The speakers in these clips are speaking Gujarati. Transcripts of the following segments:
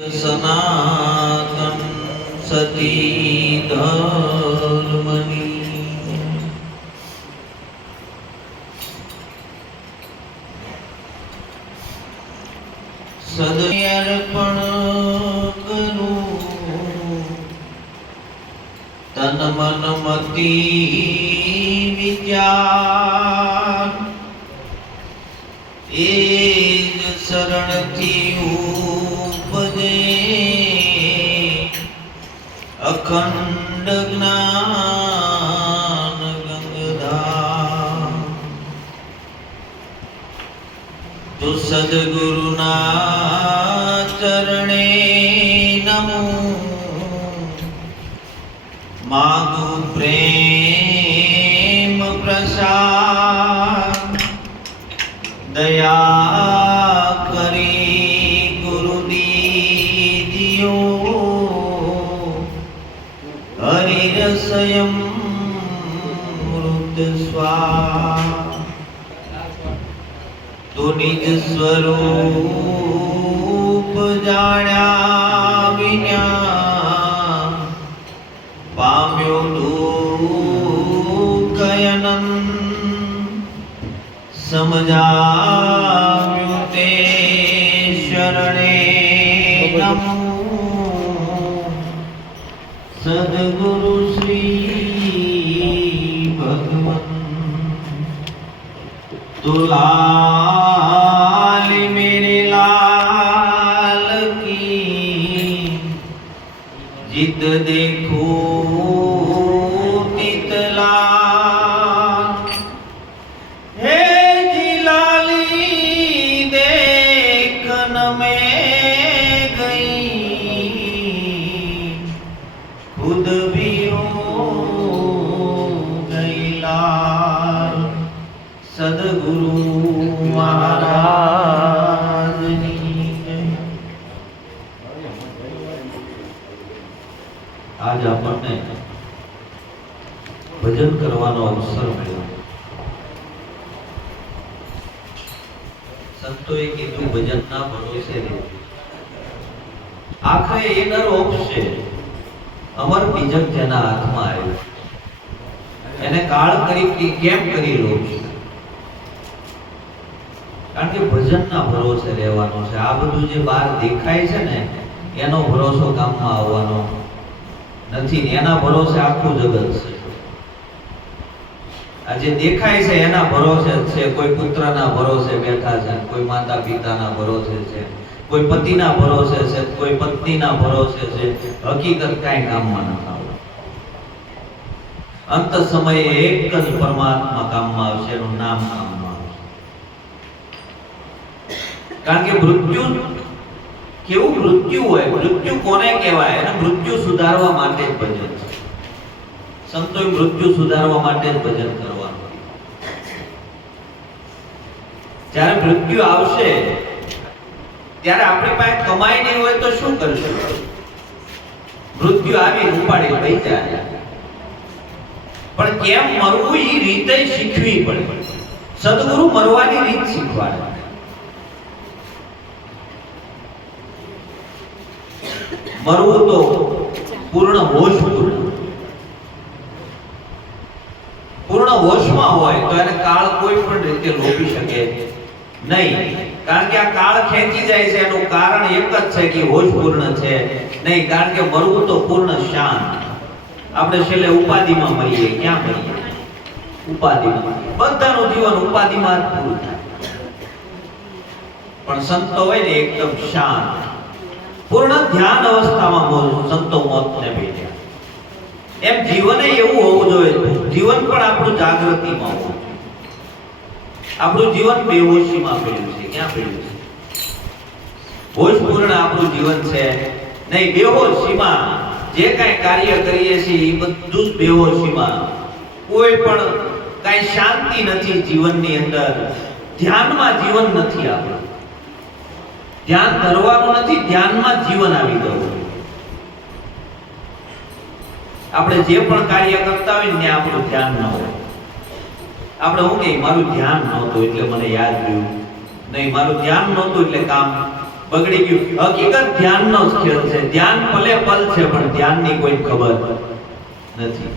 સનાતન સતી ધર્મની સદયર્પણ કરું તન મન મતિ વિચાર એ જ શરણથી અખંડ જ્ઞાન ગંગધા તો સદગુરુના ચરણે નમો માગુ પ્રેમ પ્રસાદ દયા કરી ગુરુ દીદીઓ હરિરસયમ મૃત સ્વા તો નિજ સ્વરૂપ જાણ્યા વિના પામ્યો દુઃખયનન સમજાવ્યું તે શરણે નમો સદગુરુ શ્રી ભગવન તુલાલ મેરે લાલ કી જીત દેખો તિતલા હે જીલાલી દેખન में गई खुद भी हो गईला सदगुरु महाराजनी आज આપણને ભજન કરવાનો અવસર મળ્યો. સંતોએ કીધું ભજનના ભરોસે રહે. આખરે એ નર ઓપશે અમર બીજક જેના હાથમાં આવ્યું એને કાળ કરી કેમ કરી લો છે? કારણ કે ભજનના ભરોસે રહેવાનું છે. આ બધું જે બહાર દેખાય છે ને એનો ભરોસો કામમાં આવવાનો નથી ને એના ભરોસે આખું જગત છે. આ જે દેખાય છે એના ભરોસે છે. કોઈ પુત્રના ભરોસે બેઠા છે, કોઈ માતા પિતાના ભરોસે છે, કોઈ પતિના ભરોસે છે, કોઈ પત્નીના ભરોસે છે. હકીકત કાંઈ કામમાં ન આવે. અંત સમયે એક જ પરમાત્મા કામમાં આવશે, એનું નામ કામમાં આવશે. કારણ કે મૃત્યુ કેવું મૃત્યુ હોય, મૃત્યુ કોને કહેવાય? અને મૃત્યુ સુધારવા માટે જ ભજન છે. સંતોએ મૃત્યુ સુધારવા માટે જ ભજન કરવાનું. જ્યારે મૃત્યુ આવશે ત્યારે આપણી પાસે કમાઈ નહીં હોય તો શું કરશું? મૃત્યુ આવી ઉપાડી લઈ જાય. પણ કેમ મરવું એ રીતે શીખવી પડે. સદગુરુ મરવાની રીત શીખવાડે. મરવું તો પૂર્ણ હોશમાં હોય તો એને કાળ કોઈ પણ રીતે લોભી શકે નહીં. કારણ કે આ કાળ ખેંચી જાય છે એનું કારણ એક જ છે કે હોશ પૂર્ણ છે નહીં. કારણ કે મરવું તો પૂર્ણ શાંત. આપણે છેલ્લે ઉપાધિમાં મરીએ. ક્યાં મરીએ? ઉપાધિમાં. બધાનું જીવન ઉપાધિમાં જ પૂરું થાય. પણ સંતો હોય ને એકદમ શાંત, પૂર્ણ ધ્યાન અવસ્થામાં સંતો મોતને ભેટ્યા. એમ જીવન એવું હોવું જોઈએ. જીવન પણ આપણું જાગૃતિમાં હોવું જોઈએ. આપણું જીવન બેહોશીમાં પડ્યું છે. ક્યાં પડ્યું છે? હોશપૂર્ણ આપણું જીવન છે નહીં. બેહોશીમાં જે કાંઈ કાર્ય કરીએ છીએ એ બધું જ બેહોશીમાં. કોઈ પણ કાંઈ શાંતિ નથી જીવનની અંદર. ધ્યાનમાં જીવન નથી. આપણું ધ્યાન ધરવાનું નથી, ધ્યાનમાં જીવન આવી ગયું. આપણે જે પણ કાર્ય કરતા હોય ને આપણું ધ્યાન ન હોય. આપણે હું કે મારું ધ્યાન નહોતું એટલે મને યાદ રહ્યું નહીં, મારું ધ્યાન નહોતું એટલે કામ બગડી ગયું. હકીકત ધ્યાનનો જ ખેલ છે. ધ્યાન પલે પલ છે, પણ ધ્યાનની કોઈ ખબર નથી.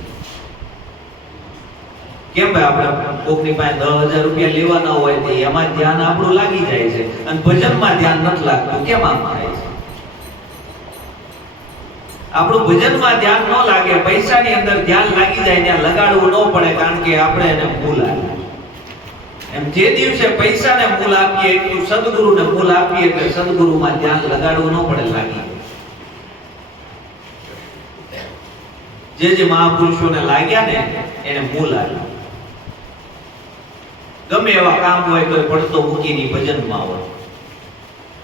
કેમ ભાઈ આપણે કોકની પાસે 10,000 રૂપિયા લેવાના હોય તો એમાં ધ્યાન આપણું લાગી જાય છે અને ભજનમાં ધ્યાન નથી લાગતું. કેમ આમ થાય છે? આપણું ભજનમાં ધ્યાન ન લાગે, પૈસાની અંદર ધ્યાન લાગી જાય, ત્યાં લગાડવું ન પડે, કારણ કે આપણે એને મૂલ આપ્યું. એમ જે દિવસે પૈસાને મૂલ આપીએ એટલું સદગુરુને મૂલ આપીએ એટલે સદગુરુમાં ધ્યાન લગાડવું ન પડે, લાગી જે મહાપુરુષોને લાગ્યા ને એને મૂલ આપ્યું. ગમે એવા કામ હોય તો પડતો મૂકીની ભજનમાં હોય,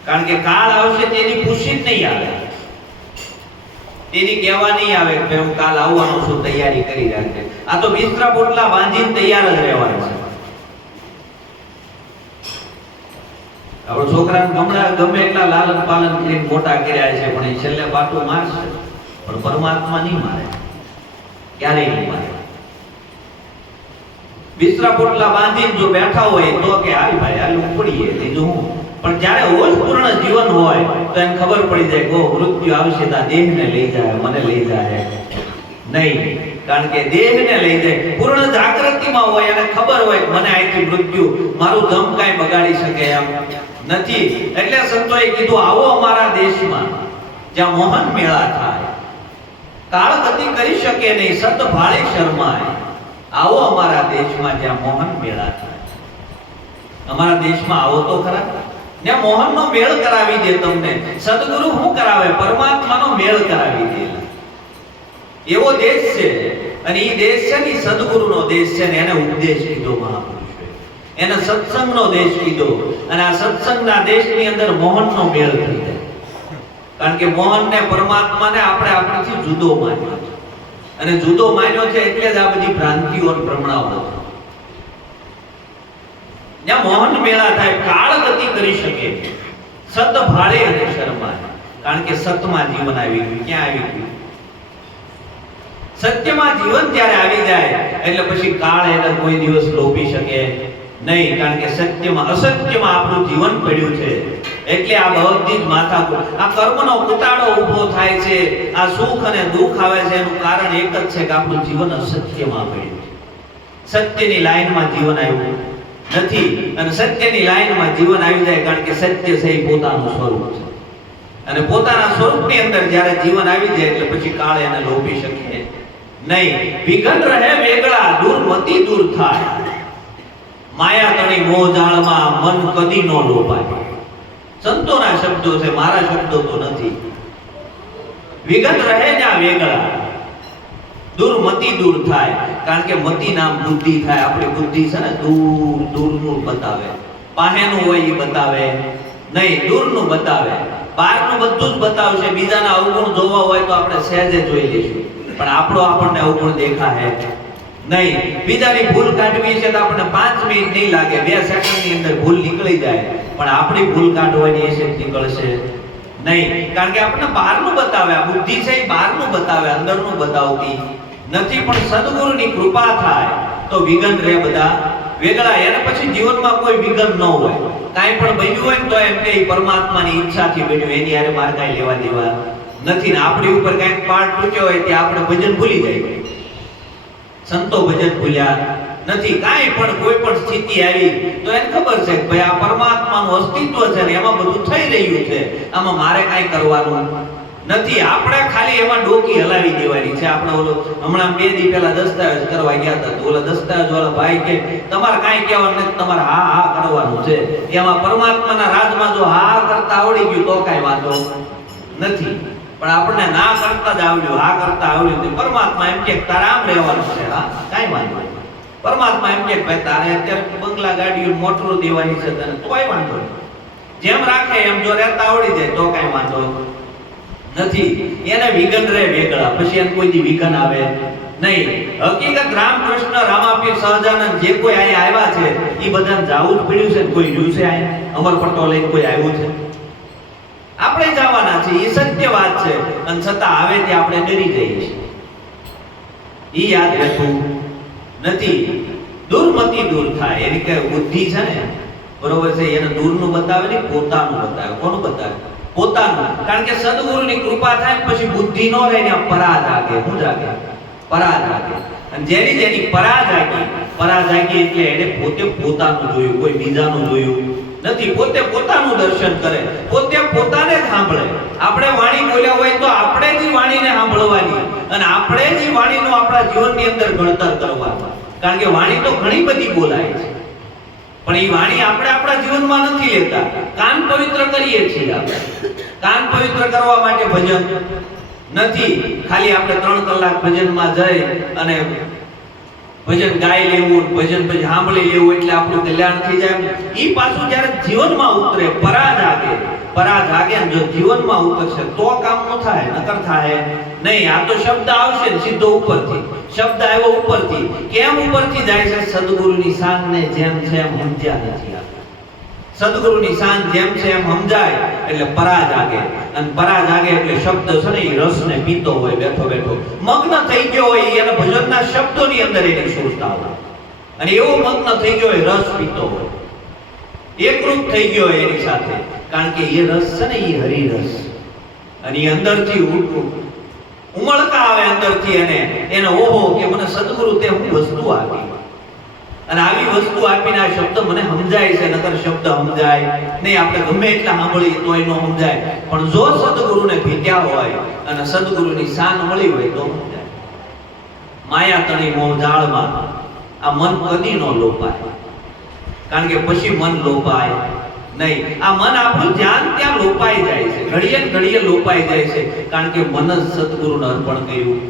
કારણ કે કાળ આવશે તેની ખુશી જ નહીં આવે, તેની કહેવા નહીં આવે કે હું કાલ આવવાનો છું, તૈયારી કરી રાખજે. આ તો બિસ્તરા પોટલા બાંધીને તૈયાર જ રહેવાનું છે. આપણો છોકરાને ગમે એટલા લાલન પાલન કરીને મોટા કર્યા છે, પણ એ છેલ્લે પાટું મારશે, પણ પરમાત્મા નહીં મારે, ક્યારેય નહીં મારે. બિસ્તરા પોટલા બાંધીને જો બેઠા હોય તો કે હાલ ભાઈ હાલ ઉપડીએ, બીજું હું. પણ જ્યારે હોશપૂર્ણ જીવન હોય તો એને ખબર પડી જાય કે મૃત્યુ આવશે તો દેહને લઈ જાય, મને લઈ જાય નહીં. કારણ કે દેહને લઈ જાય પૂર્ણ જાગૃતિમાં હોય, એને ખબર હોય કે મને અહીંથી મૃત્યુ મારું ધમ કાંઈ બગાડી શકે એમ નથી. એટલે સંતોએ કીધું આવો અમારા દેશમાં જ્યાં મોહન મેળા થાય, કાળ ગતિ કરી શકે નહીં, સત ભાળે શરમાય. આવો અમારા દેશમાં જ્યાં મોહન મેળા થાય. અમારા દેશમાં આવો તો ખરા, ત્યાં મોહનનો મેળ કરાવી દે તમને. સદગુરુ શું કરાવે? પરમાત્માનો મેળ કરાવી દે. એવો દેશ છે, અને એ દેશ છે ને સદગુરુનો દેશ છે, ને એને ઉપદેશ કીધો મહાપુરુષે, એને સત્સંગનો દેશ કીધો. અને આ સત્સંગના દેશની અંદર મોહનનો મેળ થઈ જાય, કારણ કે મોહનને પરમાત્માને આપણે આપણાથી જુદો માન્યો છે, અને જુદો માન્યો છે એટલે જ આ બધી ભ્રાંતિઓ અને ભ્રમણાઓ. જ્યાં મોહન મેળા થાય, કાળ ગતિ કરી શકે, સત ભાળે અને શરમાય. કારણ કે સતમાં જીવન આવી ગયું. ક્યાં આવી ગયું? સત્યમાં જીવન જ્યારે આવી જાય એટલે પછી કાળ એને કોઈ દિવસ લોભી શકે નહીં, કારણ કે સત્યમાં અસત્યમાં આપણું જીવન પડ્યું છે. એટલે આ બધી જ માથાકૂટ, આ કર્મનો કુટાળો ઊભો થાય છે, આ સુખ અને દુઃખ આવે છે, એનું કારણ એક જ છે કે આપણું જીવન અસત્યમાં પડ્યું છે. સત્યની લાઈનમાં જીવન આવ્યું નથી, અને સત્યની લાઈનમાં જીવન આવી જાય કારણ કે સત્ય છે એ પોતાનું સ્વરૂપ છે, અને પોતાના સ્વરૂપની અંદર જ્યારે જીવન આવી જાય એટલે પછી કાળ એને લોભી શકે નહીં. વિઘન રહે વેગળા, દુર્મતિ દૂર થાય, માયા તણી મોહ જાળમાં મન કદી નો લોભાય. સંતોના શબ્દો છે, મારા શબ્દો તો નથી. વિઘન રહે ત્યાં વેગળા, દુર્મતિ દૂર થાય, કારણ કે મતિ નામ બુદ્ધિ થાય. આપણી બુદ્ધિ છે ને દૂર દૂરનું બતાવે, પાહેનું હોય એ બતાવે નહીં, દૂરનું બતાવે. બહારનું બધું જ બતાવશે, બીજાના અવગુણ જોવા હોય તો આપણે સહેજે જોઈ લઈશું, પણ આપણો આપણને અવગુણ દેખાય નહીં. બીજાની ભૂલ કાઢવી છે તો આપણને 5 મિનિટ નહીં લાગે, 2 સેકન્ડની અંદર ભૂલ નીકળી જાય, પણ આપણી ભૂલ કાઢવાની એ નીકળશે નહીં, કારણ કે આપણને બહારનું બતાવે. આ બુદ્ધિ છે એ બહારનું બતાવે, અંદરનું બતાવતી નથી. પણ સદગુરુની કૃપા થાય તો વિઘન રહે બધા વેગળા. એને પછી જીવનમાં કોઈ વિઘન ન હોય, કાંઈ પણ બન્યું હોય તો એમ કે પરમાત્માની ઈચ્છાથી બન્યું, એની હારે મારે કાંઈ લેવા દેવા નથી. ને આપણી ઉપર કાંઈક પાઠ તૂટ્યો હોય ત્યાં આપણે ભજન ભૂલી જાય. સંતો ભજન ભૂલ્યા નથી. કાંઈ પણ કોઈ પણ સ્થિતિ આવી તો એને ખબર છે કે ભાઈ આ પરમાત્માનું અસ્તિત્વ છે ને એમાં બધું થઈ રહ્યું છે, આમાં મારે કાંઈ કરવાનું નથી. આપણે ખાલી એમાં ડોકી હલાવી દેવાની છે. આપણે ઓલો હમણાં 2 દી પહેલા દસ્તાવેજ કરવા ગયા હતા, તો ઓલા દસ્તાવેજ વાળા ભાઈ કે તમારે કાંઈ કહેવાનું નથી, તમારે હા હા કરવાનું છે. એમાં પરમાત્માના રાજમાં જો હા કરતા આવડી ગયું તો કાંઈ વાંધો નથી, પણ આપણને ના કરતા જ આવડ્યું, હા કરતા આવડ્યું. પરમાત્મા એમ કે તારે આમ રહેવાનું છે, હા કાંઈ વાંધો નહીં. પરમાત્મા એમ કે ભાઈ તારે અત્યારે બંગલા ગાડીઓ મોટરો દેવાની છે તને, તોય વાંધો નહીં. જેમ રાખે એમ જો રહેતા આવડી જાય તો કાંઈ વાંધો નથી. એને વિઘન રહે વેગળા, પછી એને કોઈ દી વિઘન આવે નહીં. હકીકત રામકૃષ્ણ, રામાપીર, સહજાનંદ જે કોઈ અહીંયા આવ્યા છે એ બધાને જાવું જ પડ્યું છે. કોઈ રહ્યું છે અહીંયા અમર પટ્ટો લઈને કોઈ આવ્યું છે? આપણે જવાના છે, એ સત્ય વાત છે, અને છતાં આવે તે આપણે ડરી જઈએ છીએ. એ યાદ રહેતું નથી. દુર્મતિ દૂર થાય, એની કે બુદ્ધિ છે ને બરોબર છે, એને દૂરનું બતાવે ને પોતાનું બતાવે. કોનું બતાવે? પોતાનું. કારણ કે સદગુરુની કૃપા થાય પછી બુદ્ધિ નો રહે ને પરા જાગે. શું જાગે? પરા જાગે. અને જેની પરા જાગી એટલે એને પોતે પોતાનું જોયું, કોઈ બીજાનું જોયું નથી. પોતે પોતાનું દર્શન કરે, પોતે પોતાને જ સાંભળે. આપણે વાણી બોલ્યા હોય તો આપણે જ વાણીને સાંભળવાની અને આપણે જ વાણીનો આપણા જીવનની અંદર ઘડતર કરવાનું. કારણ કે વાણી તો ઘણી બધી બોલાય છે, પણ એ વાણી આપણે આપણા જીવનમાં નથી લેતા. કાન પવિત્ર કરીએ છીએ આપણે. કાન પવિત્ર કરવા માટે ભજન નથી. ખાલી આપણે 3 કલાક ભજનમાં જઈ અને ભજન ગાઈ લેવું, ભજન પછી સાંભળી લેવું એટલે આપણું કલ્યાણ થઈ જાય. ઈ પાછું જ્યારે જીવનમાં ઉતરે, પરા જાગે જો જીવનમાં ઉતરશે તો કામ ન થાય, નકર થાય નહીં. આ તો શબ્દ આવશે સીધો ઉપરથી. શબ્દ આવ્યો ઉપરથી. કેમ ઉપરથી જાય છે? સદગુરુની શાનને જેમ છે એમ સમજ્યા નથી. સદગુરુની શાન જેમ છે એમ સમજાય એટલે પરા જાગે. અને પરા જાગે એટલે શબ્દ છે ને એ રસને પીતો હોય, બેઠો બેઠો મગ્ન થઈ ગયો હોય એના ભજનના શબ્દોની અંદર એની સુરતા હોય. અને એવો મગ્ન થઈ ગયો હોય, રસ પીતો હોય, એકરૂપ થઈ ગયો હોય એની સાથે. કારણ કે એ રસ છે ને એ હરિરસ. અને એ અંદરથી ઉમળકા આવે અંદરથી. અને એને ઓહો કે મને સદગુરુ તે હું વસ્તુ આપી, અને આવી વસ્તુ આપીને આ શબ્દ મને સમજાય છે. નકર શબ્દ સમજાય નહીં. આપણે ગમે એટલા સાંભળીએ તો એનો સમજાય, પણ જો સદગુરુને ભેટ્યા હોય અને સદગુરુની શાન મળી હોય તો સમજાય. માયા તણી મોહ જાળમાં આ મન કદી નો લોપાય. કારણ કે પછી મન લોપાય નહીં. આ મન આપણું ધ્યાન ત્યાં લોપાઈ જાય છે, ઘડીએ લોપાઈ જાય છે. કારણ કે મન જ સદગુરુને અર્પણ કર્યું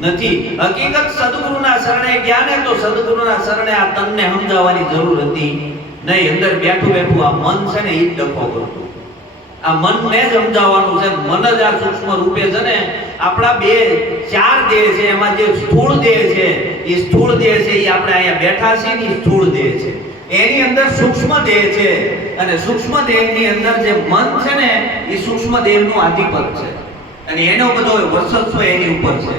નથી. હકીકત સદગુરુના શરણે ગયા ને તો સદગુરુના શરણે આ તનને સમજાવવાની જરૂર હતી નહીં. અંદર બેઠું આ મન છે ને એ જ ડખો કરતું. આ મનને જ સમજાવવાનું છે. મન જ આ સૂક્ષ્મ રૂપે છે ને આપણા 4 દેહ છે. એમાં જે સ્થૂળ દેહ છે એ સ્થૂળ દેહ છે એ આપણે અહીંયા બેઠા છીએ ને સ્થૂળ દેહ છે. એની અંદર સૂક્ષ્મ દેહ છે અને સૂક્ષ્મ દેહની અંદર જે મન છે ને એ સૂક્ષ્મ દેહનું આધિપત્ય છે અને એનો બધો વર્ચસ્વ એની ઉપર છે.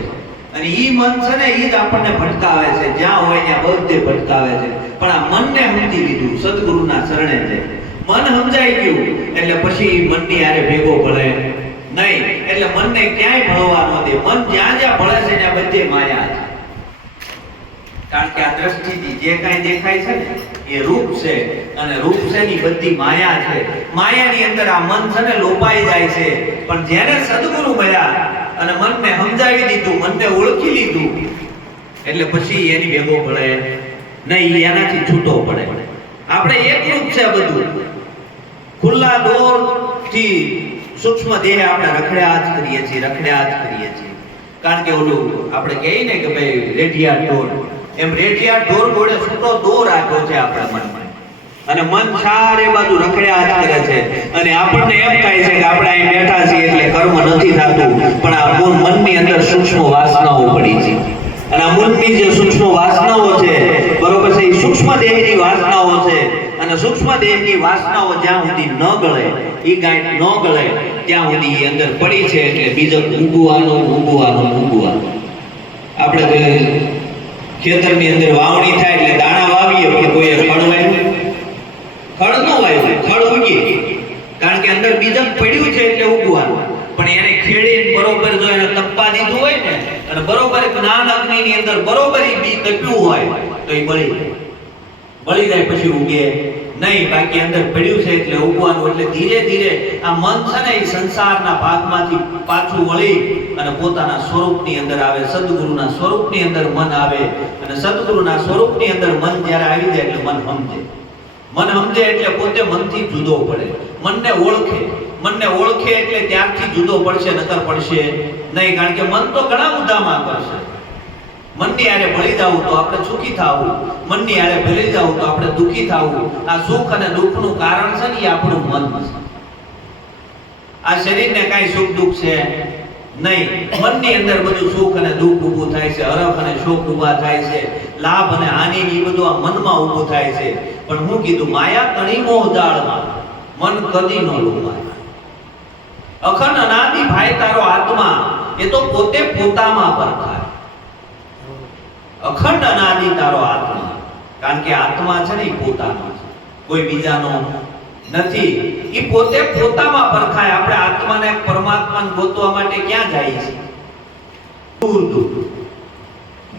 અને ઈ મન છે ને ઈ જ આપણને ભટકાવે છે. જ્યાં હોય ત્યાં બધે ભટકાવે છે. પણ આ મનને સમજી લીધું સદગુરુના શરણે છે. મન સમજાઈ ગયું એટલે પછી મનની આરે ભેગો ભળે નહીં. એટલે મનને ક્યાંય ભળવા ન દે. મન જ્યાં ભળે છે ત્યાં બધે માયા છે. કારણ કે આ દ્રષ્ટિથી જે કાંઈ દેખાય છે ને એ રૂપ છે અને રૂપ છે ની બધી માયા છે. માયાની અંદર આ મન છે ને લોપાઈ જાય છે. પણ જ્યારે સદગુરુ મળ્યા અને મનને સમજાવી દીધું, મનને ઓળખી લીધું એટલે પછી એની ભેગો ભળે નહીં, એનાથી છૂટો પડે. આપણે એકરૂપ છે બધું. ખુલ્લા દોરથી સૂક્ષ્મ દેહ આપણે રખડ્યા જ કરીએ છીએ. કારણ કે ઓલું આપણે કહીએ ને કે ભાઈ રેઢિયા ઢોર, એમ રેઢિયા ઢોર જોડે છૂટો દોર રાખ્યો છે આપણા મનમાં. અને મન ચારે બાજુ રખડ્યા જ કરે છે. અને આપણને એમ થાય છે કે આપણે અહીં બેઠા છીએ એટલે કર્મ નથી થતું, પણ આ મનની અંદર સૂક્ષ્મ વાસનાઓ પડી છે. અને આ મનની જે સૂક્ષ્મ વાસનાઓ છે બરોબર છે, એ સૂક્ષ્મ દેહની વાસનાઓ છે. અને સૂક્ષ્મ દેહની વાસનાઓ જ્યાં સુધી ન ગળે, એ ગાંઠ ન ગળે ત્યાં સુધી એ અંદર પડી છે. એટલે બીજો ઊંઘવાનું. આપણે ખેતરની અંદર વાવણી થાય એટલે દાણા વાવીએ પણ કોઈએ ખડ વાવ્યું? ખડ ન વાવ્યું, ખડ ઉગી. કારણ કે અંદર બીજક પડ્યું છે એટલે ઉગવાનું. પણ એને ખેડીને બરોબર જો એને તપવા દીધું હોય ને અને બરોબર જ્ઞાન અગ્નિની અંદર બરોબર એ બી તપ્યું હોય તો એ બળી જાય પછી ઉગે નહીં. બાકી અંદર પડ્યું છે એટલે ઉગવાનું. એટલે ધીરે ધીરે આ મન છે ને એ સંસારના ભાગમાંથી પાછું વળી અને પોતાના સ્વરૂપની અંદર આવે. સદગુરુના સ્વરૂપની અંદર મન આવે. અને સદગુરુના સ્વરૂપની અંદર મન જ્યારે આવી જાય એટલે મન સમજે એટલે પોતે મનથી જુદો પડે. મનને ઓળખે એટલે ત્યારથી જુદો પડશે, નકર પડશે નહીં. કારણ કે મન તો ઘણા મુદ્દામાં કરશે. મનની આરે ભળી જાવું તો આપણે સુખી થાવું, મનની આરે ભળી જાવું તો આપણે દુખી થાવું. આ સુખ અને દુઃખનું કારણ છે ને એ આપણું મન છે. આ શરીરને કાંઈ સુખ દુઃખ છે નહીં. મનની અંદર બધું સુખ અને દુઃખ ઊભું થાય છે, હરખ અને શોક ઊભા થાય છે, લાભ અને હાનિ એ બધું આ મનમાં ઊભું થાય છે. પણ હું કીધું માયા તણી મોહ જાળમાં મન કદી ન લોપાય. અખંડ અનાદિ ભાઈ તારો આત્મા એ તો પોતે પોતામાં પરખાય. અખંડ અનાદિ તારો આત્મા, કારણ કે આત્મા છે ને એ પોતાનો છે. કોઈ બીજાનો નથી. એ પોતે પોતામાં પરખાય. આપણે આત્માને પરમાત્માને ગોતવા માટે ક્યાં જાય છે? દૂર દૂર.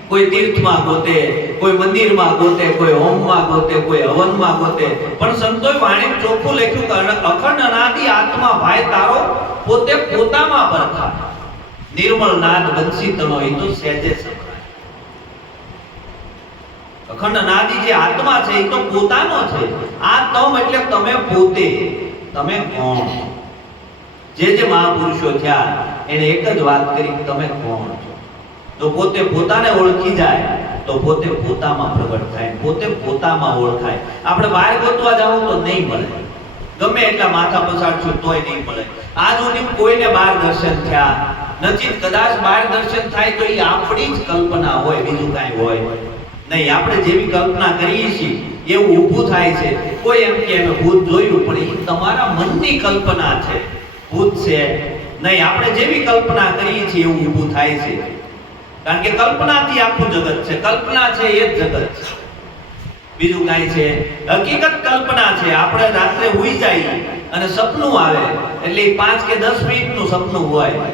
કોઈ તીર્થમાં ગોતે, કોઈ મંદિરમાં ગોતે, કોઈ હોમમાં ગોતે, કોઈ હવનમાં ગોતે. પણ સંતોએ વાણી ચોખ્ખું લખ્યું કે અખંડ અનાદિ આત્મા ભાઈ તારો પોતે પોતામાં પરખા. નિર્મળ નાદ બંસી તનો એ તો સહેજે સંભળાય. અખંડ અનાદિ જે આત્મા છે એ તો પોતાનો છે. આ તમ એટલે તમે પોતે. તમે કોણ? જે મહાપુરુષો થયા એને એક જ વાત કરી, તમે કોણ છો? જો પોતે પોતાને ઓળખી જાય તો પોતે પોતામાં પ્રગટ થાય, પોતે પોતામાં ઓળખાય. આપણે બહાર ગોતવા જાવ તો નહીં મળે, ગમે એટલા માથા પછાડશું તોય નહીં મળે. આજ સુધી કોઈને બહાર દર્શન થયા નથી. કદાચ બહાર દર્શન થાય તો એ આપણી જ કલ્પના હોય, બીજું કાંઈ હોય નહીં. આપણે જેવી કલ્પના કરીએ છીએ એવું ઊભું થાય છે. કોઈ એમ કે અમે ભૂત જોયું, પણ એ તમારા મનની કલ્પના છે, ભૂત છે નહીં. આપણે જેવી કલ્પના કરીએ છીએ એવું ઊભું થાય છે. કારણ કે કલ્પનાથી આખું જગત છે. કલ્પના છે એ જ જગત છે, બીજું કાંઈ છે. હકીકત કલ્પના છે. આપણે રાત્રે સૂઈ જઈએ અને સપનું આવે એટલે 5 કે 10 મિનિટનું સપનું હોય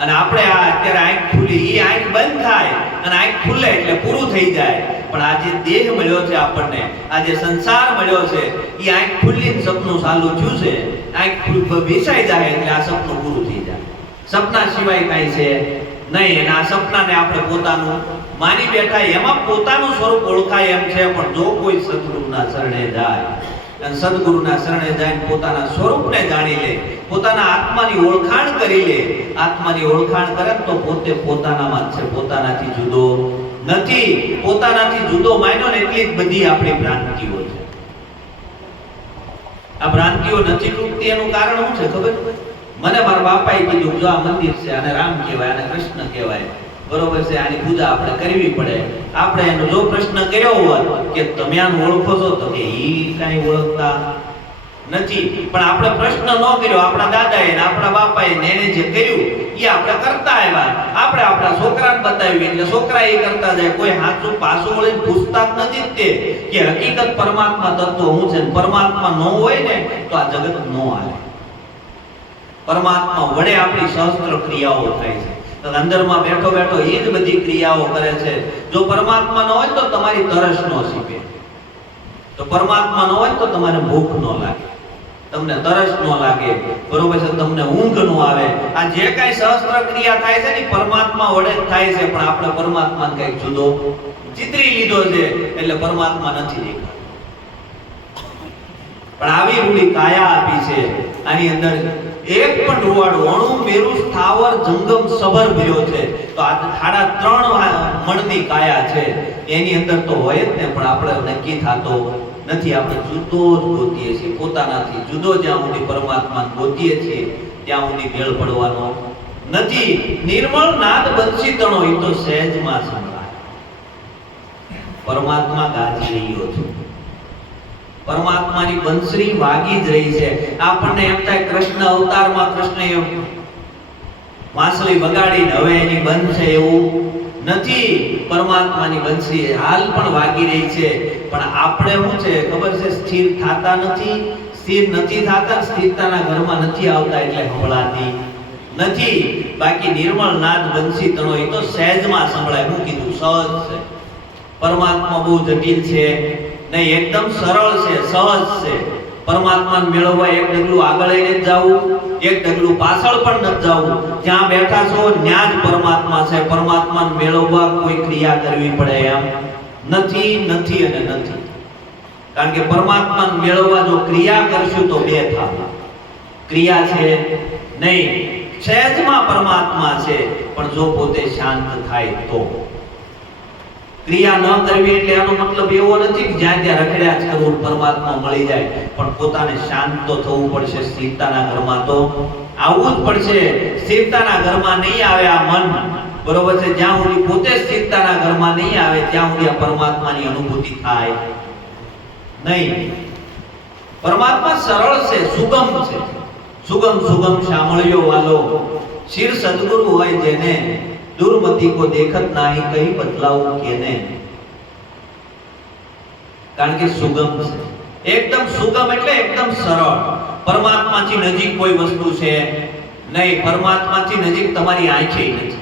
અને આપણે આ અત્યારે આંખ ખુલી, એ આંખ બંધ થાય અને આંખ ખુલે એટલે પૂરું થઈ જાય. પણ આ જે દેહ મળ્યો છે આપણને, આ જે સંસાર મળ્યો છે, એ આંખ ખુલ્લીને સપનું ચાલુ થયું છે. આંખ વિસાઈ જાય એટલે આ સપનું પૂરું થઈ જાય. સપના સિવાય કાંઈ છે નહીં. અને આ સપનાને આપણે પોતાનું માની બેઠા, એમાં પોતાનું સ્વરૂપ ઓળખાય એમ છે. પણ જો કોઈ સદગુરુના શરણે જાય અને સદગુરુના શરણે જઈને પોતાના સ્વરૂપને જાણી લે, પોતાના આત્માની ઓળખાણ કરી લે, આત્માની ઓળખાણ કરે તો પોતે પોતાનામાં જ છે, પોતાનાથી જુદો નથી. પોતાનાથી જુદો માન્યો ને એટલી જ બધી આપણી ભ્રાંતિઓ છે. આ ભ્રાંતિઓ નથી તૂટતી એનું કારણ શું છે ખબર? મને મારા બાપાએ કીધું જો આ મંદિર છે, આને રામ કહેવાય, આને કૃષ્ણ કહેવાય, બરોબર છે, આની પૂજા આપણે કરવી પડે. આપણે એનો જો પ્રશ્ન કર્યો હોત કે તમે આને ઓળખો છો, તો કે ઈ કાંઈ ઓળખતા નથી. પણ આપણે પ્રશ્ન ન કર્યો, આપણા દાદાએ ને આપણા બાપાએ ને એને જે કર્યું એ આપણે કરતા આવ્યા. આપણે આપણા છોકરાને બતાવ્યું એટલે છોકરા એ કરતા જાય. કોઈ હાથું પાછું વળીને પૂછતા જ નથી તે કે હકીકત પરમાત્મા તત્વ હું છે. પરમાત્મા ન હોય ને તો આ જગત ન હાલે. પરમાત્મા વડે આપણી સહસ્ત્ર ક્રિયાઓ થાય છે. અંદરમાં બેઠો બેઠો એ જ બધી ક્રિયાઓ કરે છે. જો પરમાત્મા ન હોય તો તમારી તરસ ન સીપે, તો પરમાત્મા ન હોય તો તમારે ભૂખ ન લાગે, તમને તરસ ન લાગે, બરોબર છે, તમને ઊંઘ ન આવે. આ જે કાંઈ સહસ્ત્ર ક્રિયા થાય છે ને પરમાત્મા વડે જ થાય છે. પણ આપણે પરમાત્માને કંઈક જુદો ચિતરી લીધો છે એટલે પરમાત્મા નથી દેખાતો. પણ આવી રૂડી કાયા આપી છે, આની અંદર એક પણ રૂવાડું અણુ મેરુ સ્થાવર જંગમ સબર ભર્યો છે. તો આ 3.5 મણની કાયા છે, એની અંદર તો હોય જ ને. પણ આપણે નક્કી થતો નથી. આપણે જુદો જ ગોતીએ છીએ, પોતાનાથી જુદો જ્યાં સુધી પરમાત્માને ગોતીએ છીએ ત્યાં સુધી મેળ પડવાનો નથી. નિર્મળ નાદ બંસી તણો એ તો સહેજમાં સંભળાય. પરમાત્મા ગાજી રહ્યો છે, પરમાત્માની બંસરી વાગી જ રહી છે. આપણને એમ થાય કૃષ્ણ અવતારમાં કૃષ્ણએ વાંસળી વગાડીને હવે એની બંધ છે, એવું નથી. પરમાત્માની બંસરી હાલ પણ વાગી રહી છે. પણ આપણે શું છે ખબર છે? સ્થિર થાતા નથી. સ્થિર નથી થાતા, સ્થિરતાના ઘરમાં નથી આવતા એટલે સંભળાતી નથી. બાકી નિર્મળ નાદ બંસી તણો એ તો સહેજમાં સંભળાય. હું કીધું સહજ છે. પરમાત્મા બહુ જટિલ છે નહીં, એકદમ સરળ છે, સહજ છે. પરમાત્માને મેળવવા એક ડગલું આગળ લઈને જ જાવું, એક ડગલું પાછળ પણ ન જાવું. જ્યાં બેઠા છો ત્યાં જ પરમાત્મા છે. પરમાત્માને મેળવવા કોઈ ક્રિયા કરવી પડે એમ નથી, નથી અને નથી. કારણ કે પરમાત્માને મેળવવા જો ક્રિયા કરશું તો બે થાય. ક્રિયા છે નહીં, સહેજમાં પરમાત્મા છે. પણ જો પોતે શાંત થાય તો. ક્રિયા ન કરવી એટલે એનો મતલબ એવો નથી કે જ્યાં ત્યાં રખડ્યા જ કરવું પરમાત્મા મળી જાય. પણ પોતાને શાંત તો થવું પડશે. સ્થિરતાના ઘરમાં તો આવવું જ પડશે. સ્થિરતાના ઘરમાં નહીં આવે આ મન, બરોબર છે, જ્યાં સુધી પોતે સ્થિરતાના ઘરમાં નહીં આવે ત્યાં સુધી આ પરમાત્માની અનુભૂતિ થાય નહીં. પરમાત્મા સરળ છે, સુગમ છે. સુગમ સુગમ શામળિયો વાલો શિર સદગુરુ હોય જેને, દુર્મતિ કો દેખત નાહી કહી બદલાવું કેને. કારણ કે સુગમ છે. એકદમ સુગમ એટલે એકદમ સરળ. પરમાત્માથી નજીક કોઈ વસ્તુ છે નહીં. પરમાત્માથી નજીક તમારી આંખે નથી.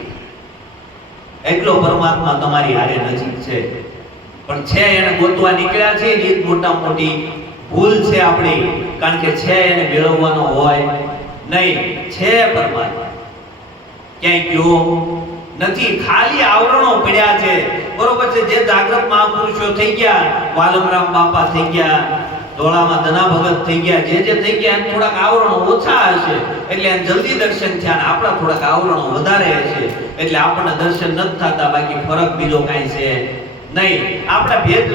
એટલો પરમાત્મા તમારી હારે નજીક છે. પણ છે એને ગોતવા નીકળ્યા છે એ મોટા મોટી ભૂલ છે આપણી. કારણ કે છે એને મેળવવાનો હોય નહીં. છે પરમાત્મા ક્યાંય ગયો નથી. ખાલી આવરણો પડ્યા છે. બરોબર છે. જે જાગૃત મહાપુરુષો થઈ ગયા, વાલમરામ બાપા થઈ ગયા, ધોળામાં ધના ભગત થઈ ગયા, જે થઈ ગયા એને થોડાક આવરણો ઓછા હશે એટલે એને જલ્દી દર્શન થયા, અને આપણા થોડાક આવરણો વધારે હશે એટલે આપણને દર્શન નથી થતા. બાકી ફરક બીજો કાંઈ છે નહીં. આપણા ભેદ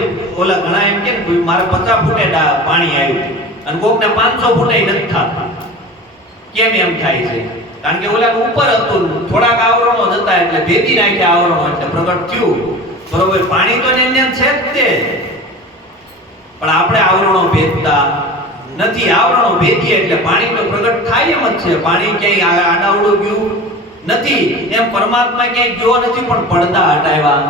ઓલા ઘણા એમ કે ને મારે 50 ફૂટે પાણી આવ્યું અને કોકને 500 ફૂટે નથી થતું. કેમ એમ થાય છે? કારણ કે ઓલા ઉપર હતું, થોડાક આવરણો હતા એટલે ભેદી નાખ્યા આવરણો એટલે પ્રગટ થયું. બરોબર. પાણી તો ને છે જ તે, પણ આપણે આવરણો ભેદતા નથી. આવરણો ભેદીએ એટલે પાણી તો પ્રગટ થાય એમ જ છે. પાણી ક્યાંય આડાવડું ગયું નથી. એમ પરમાત્મા ક્યાંય ગયો નથી પણ પડદા હટાવ્યા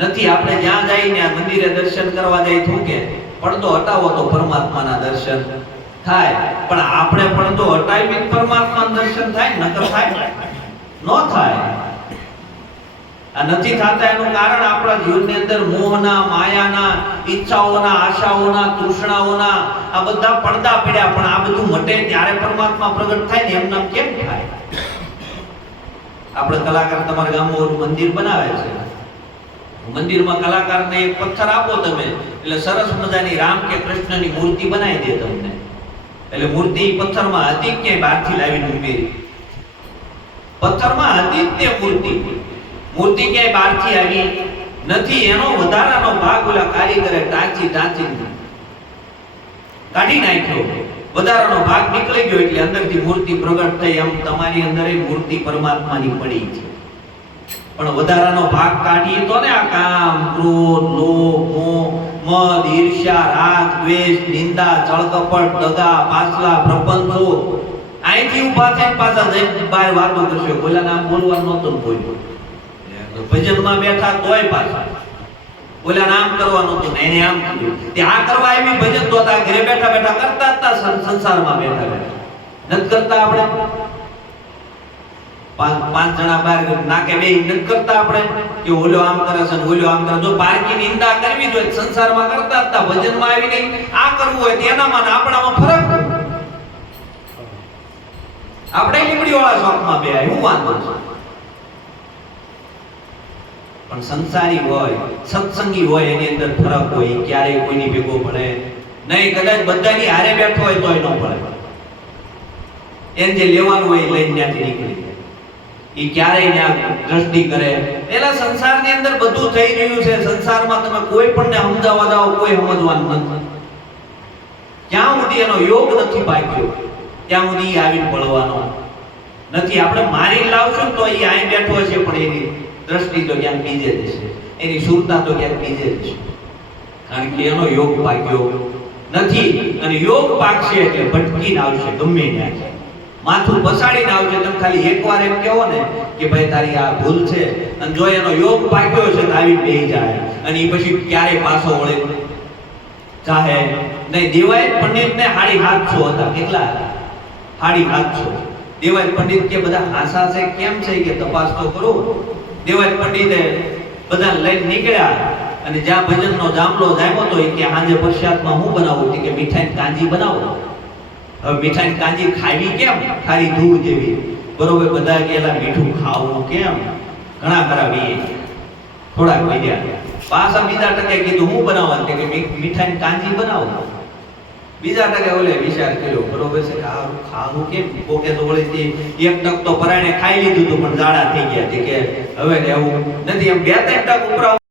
નથી. આપણે જ્યાં જઈને મંદિરે દર્શન કરવા જાય તો કે પડદો હટાવો તો પરમાત્માના દર્શન થાય. પણ આપણે પડદો હટાવી પરમાત્માના દર્શન થાય? નકર થાય? ન થાય. આ નથી થતા એનું કારણ આપણા જીવનની અંદર મોહના, માયાના, ઈચ્છાઓના, આશાઓના, તૃષ્ણાઓના આ બધા પડદા પડ્યા. પણ આ બધું મટે ત્યારે પરમાત્મા પ્રગટ થાય ને એમ નામ કેમ થાય? આપણે કલાકાર તમારા ગામમાં મંદિર બનાવે છે. મંદિરમાં કલાકારને એક પથ્થર આપો તમે એટલે સરસ મજાની રામ કે કૃષ્ણની મૂર્તિ બનાવી દે તમને. એટલે મૂર્તિ પથ્થરમાં હતી કે બહારથી લાવીને ઉમેરી? પથ્થરમાં હતી જ તે મૂર્તિ. મૂર્તિ ક્યાંય બહારથી આવી નથી. એનો વધારાનો ભાગ ઓલા કારીગરે ટાંચી કાઢી નાખ્યો. વધારાનો ભાગ નીકળી ગયો એટલે અંદરથી મૂર્તિ પ્રગટ થઈ. એમ તમારી અંદર મૂર્તિ પરમાત્માની પડી છે. પણ વધારાનો ભાગ કાઢીએ તો ને આ કામ, ક્રોધ, લોભ, મોહ, મદ, ઈર્ષ્યા, રાગ, દ્વેષ, નિંદા, છળકપટ, દગા, પાછલા, પ્રપંચો અહીંથી ઊભા થઈને પાછા જઈને બહાર વાતો કરશે. બોલા નામ બોલવાનું નહોતું બોલ્યું. ભજનમાં બેઠા તોય પાછા બોલા નામ કરવાનું હતું ને એને આમ કીધું. તે આ કરવા આવી ભજન તો હતા ઘરે બેઠા બેઠા કરતા હતા. સંસારમાં બેઠા બેઠા નથી કરતા. આપણે પાંચ જણા બહાર નાકે બે નથી કરતા આપણે કે ઓલો આમ કરે છે ઓલો આમ કરે. જો પારકી નિંદા કરવી જોઈએ સંસારમાં કરતા હતા. ભજનમાં આવીને આ કરવું હોય તેનામાં આપણામાં ફરક. આપણે લીમડી વાળા શોખમાં બે હું વાંધો છે. પણ સંસારી હોય, સત્સંગી હોય એની અંદર ફરક હોય. ક્યારેય કોઈની ભેગો પડે નહીં. કદાચ બધાની હારે બેઠો હોય તોય ન પડે. એને જે લેવાનું હોય લઈને ત્યાંથી નીકળી જાય. એ ક્યારેય ના દ્રષ્ટિ કરે. પેલા સંસારની અંદર બધું થઈ રહ્યું છે. સંસારમાં તમે કોઈ પણને સમજાવવા જાઓ કોઈ સમજવાનું નથી. ક્યાં સુધી એનો યોગ નથી પાક્યો ત્યાં સુધી આવીને પડવાનો નથી. આપણે મારી લાવશું તો એ અહીં બેઠો છે પણ એની દ્રષ્ટિ તો ક્યાંક બીજે જશે. એની સુરતા તો ક્યાંક બીજે જશે. કારણ કે એનો યોગ પાક્યો નથી. અને યોગ પાકશે એટલે ભટકીને આવશે. ગમે ત્યાં માથું પસાડીને આવશે. તમે ખાલી એકવાર એમ કહો ને કે ભાઈ તારી આ ભૂલ છે, અને જો એનો યોગ પાક્યો છે તો આવી બેહી જાય. અને એ પછી ક્યારે પાછો વળે ચાહે નહીં. દેવાયત પંડિતને 750 હતા. કેટલા? 750. દેવાયત પંડિત કે બધા આશા છે કેમ છે કે તપાસ તો કરો. દેવાયત પંડિતે બધા લઈને નીકળ્યા અને જ્યાં ભજનનો જામલો જામ્યો તો એ કે આજે પ્રસાદમાં હું બનાવું કે મીઠાઈ કાંજી બનાવો. હવે મીઠાઈ કાંજી ખાવી કેમ? ખાલી દૂધ જેવી. બરોબર. બધા કેલા મીઠું ખાવું કેમ? ઘણા ખરા વી થોડાક વધ્યા. પાછા બીજા ટકે કીધું હું બનાવવાનું કે મીઠાઈ કાંજી બનાવો. બીજા ટકે ઓલે વિચાર કર્યો. બરોબર છે કે આ ખાવું કેમ? કોકે તો વળીથી એક ટક તો પરાણે ખાઈ લીધું હતું પણ જાડા થઈ ગયા કે હવે લેવું નથી. એમ 2-3 ટક ઉપરા